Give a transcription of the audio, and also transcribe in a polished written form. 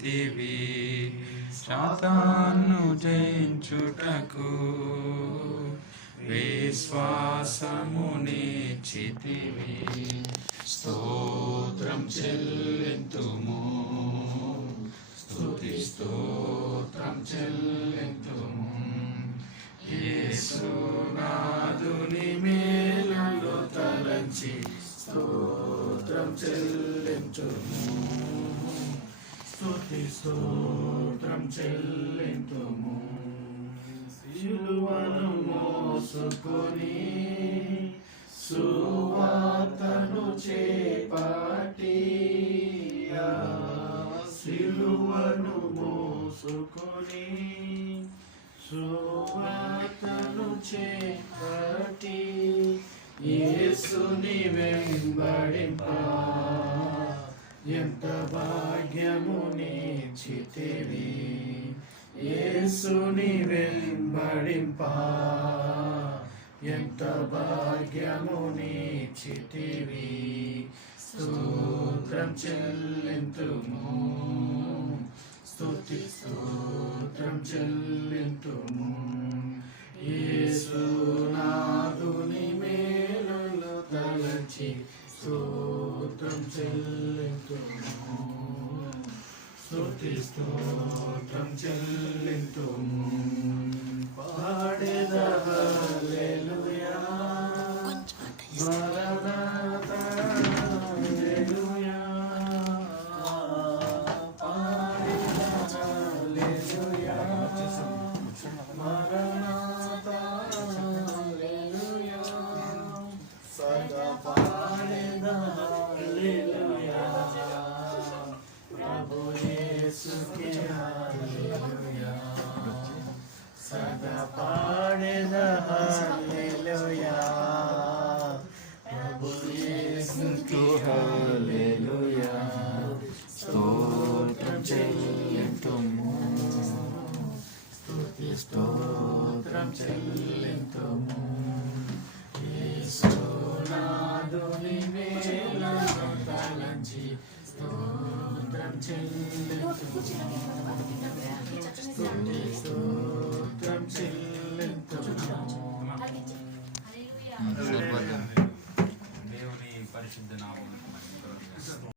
పంపితివి సాతాను జయించుటకు విశ్వాసమునిచ్చితివి స్తోత్రం చెల్లింతుము స్తుతి స్తోత్రం చెల్లింతుము యేసునాథుని మేలులు తలంచి స్తోత్రం చెల్లింతుము స్తుతి స్తోత్రం చెల్లింతుము సిలువను మోసుకొని సువార్తను చేపట్టి సిలువను మోసుకొని సువార్తను చేపట్టి యేసుని వెంబడింప ఎంత భాగ్యమునిచ్చితివి యేసుని వెంబడింప ఎంత భాగ్యమునిచ్చితివి స్తోత్రం చెల్లింతుము స్తుతి స్తోత్రం చెల్లింతుము యేసునాథుని మేలులు తలచి స్తోత్రం చెల్లింతుము స్తుతి స్తోత్రం చెల్లింతుము పాడెద హల్లెలూయా మరణాతా హల్లెలూయా పాడెద హల్లెలూయా మరణాతా హల్లెలూయా సదా పాడెద హల్లెలూయా ప్రభు యేసుకే హల్లెలూయా సదా పాడెద హల్లెలూయా ప్రభు యేసుకే హల్లెలూయా స్తోత్రం చెల్లింతుము స్తుతి స్తోత్రం చెల్లింతుము యేసునాథుని మేలులు తలంచి స్తోత్రం చెల్లింతుము స్తుతి స్తోత్రం చెల్లింతుము